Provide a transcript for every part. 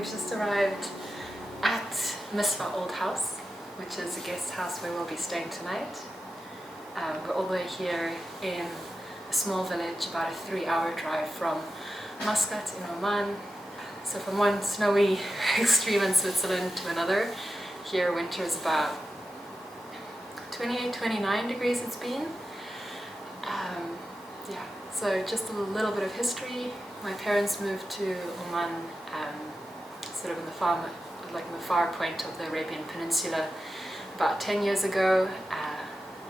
We've just arrived at Misfa Old House, which is a guest house where we'll be staying tonight. We're all the way here in a small village, about a 3-hour drive from Muscat in Oman. So from one snowy extreme in Switzerland to another. Here winter is about 28, 29 degrees it's been. Yeah, so just a little bit of history. My parents moved to Oman sort of in the far point of the Arabian Peninsula about 10 years ago.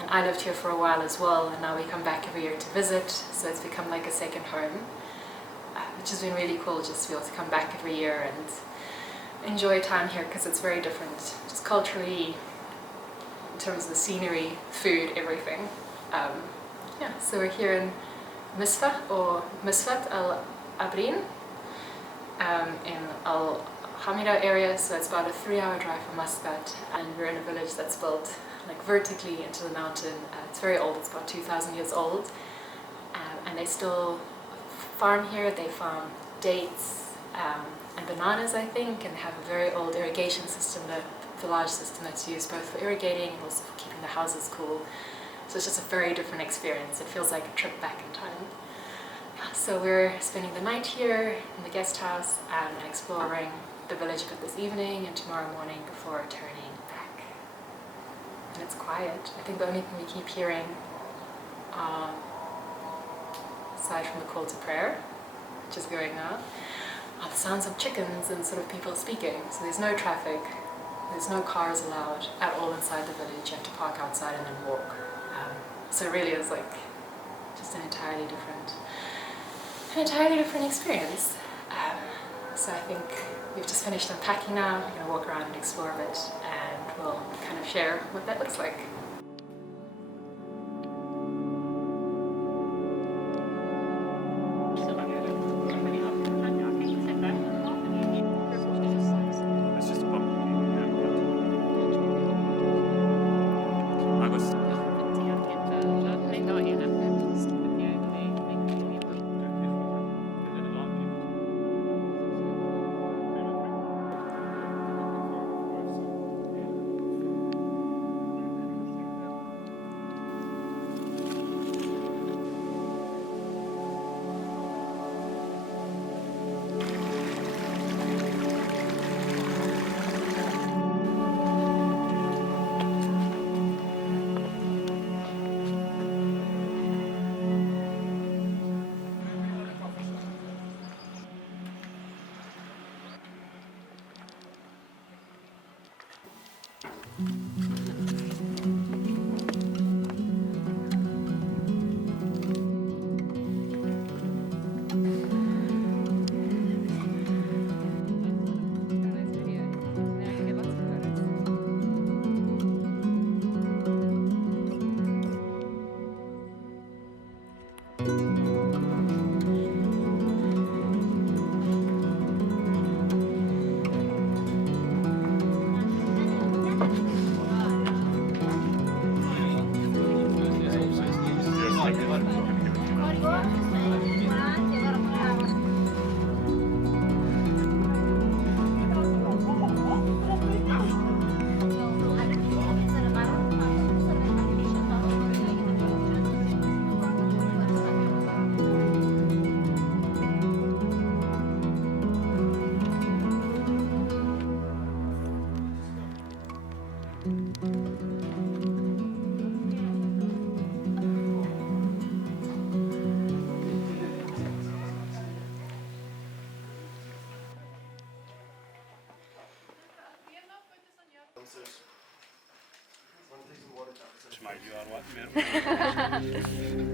And I lived here for a while as well, and now we come back every year to visit, so it's become like a second home, which has been really cool just to be able to come back every year and enjoy time here, because it's very different, just culturally, in terms of the scenery, food, everything. Yeah, so we're here in Misfa, or Misfat Al Abrin, in Al Hamida area, so it's about a 3-hour drive from Muscat, and we're in a village that's built like vertically into the mountain. It's very old, it's about 2,000 years old, and they still farm here. They farm dates and bananas, I think, and have a very old irrigation system, the village system that's used both for irrigating and also for keeping the houses cool. So it's just a very different experience. It feels like a trip back in time. So we're spending the night here in the guest house and exploring the village a bit this evening and tomorrow morning before returning back. And it's quiet. I think the only thing we keep hearing, aside from the call to prayer, which is going on, are the sounds of chickens and sort of people speaking. So there's no traffic, there's no cars allowed at all inside the village. You have to park outside and then walk. So it really is like just an entirely different experience. So I think we've just finished unpacking now. We're going to walk around and explore a bit, and we'll kind of share what that looks like.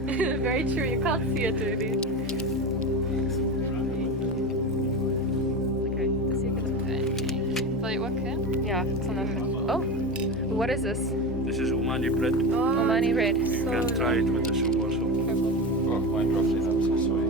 Very true, you can't see it really. Okay, this you can. Will it work here? Yeah, it's on the. Oh, what is this? This is Omani bread. Oh, Omani bread. You can try it with the soup also. Oh, my broccoli, I'm so sorry.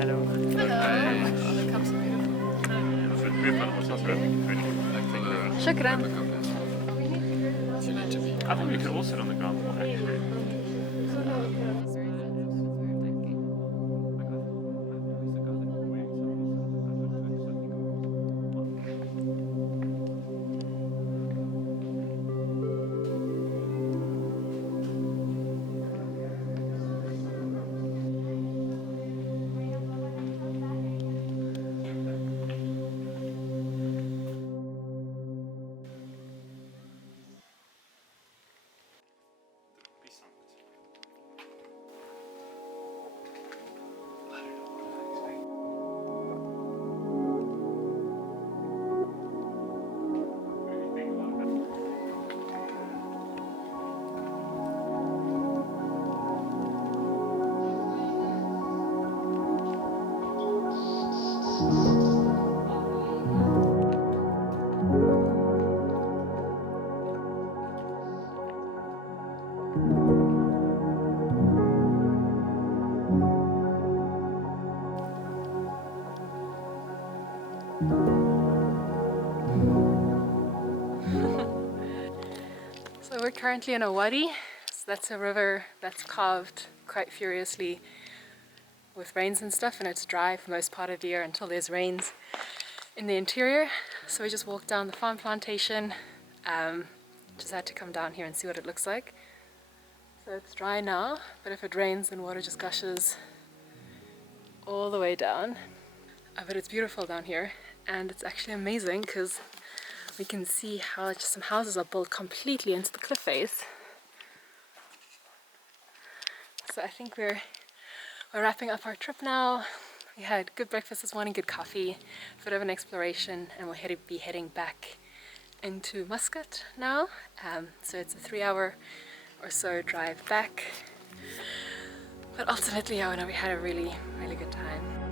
Hello. The cups are beautiful. شكرا. I think we could all sit on the ground floor actually. So we're currently in a wadi. So that's a river that's carved quite furiously with rains and stuff, and it's dry for most part of the year until there's rains in the interior. So we just walked down the farm plantation. Just had to come down here and see what it looks like. So it's dry now, but if it rains then water just gushes all the way down. But it's beautiful down here, and it's actually amazing because we can see how just some houses are built completely into the cliff face. So I think we're wrapping up our trip now. We had good breakfast this morning, good coffee, a bit of an exploration, and we'll be heading back into Muscat now. So it's a 3-hour or so drive back. But ultimately, we had a really, really good time.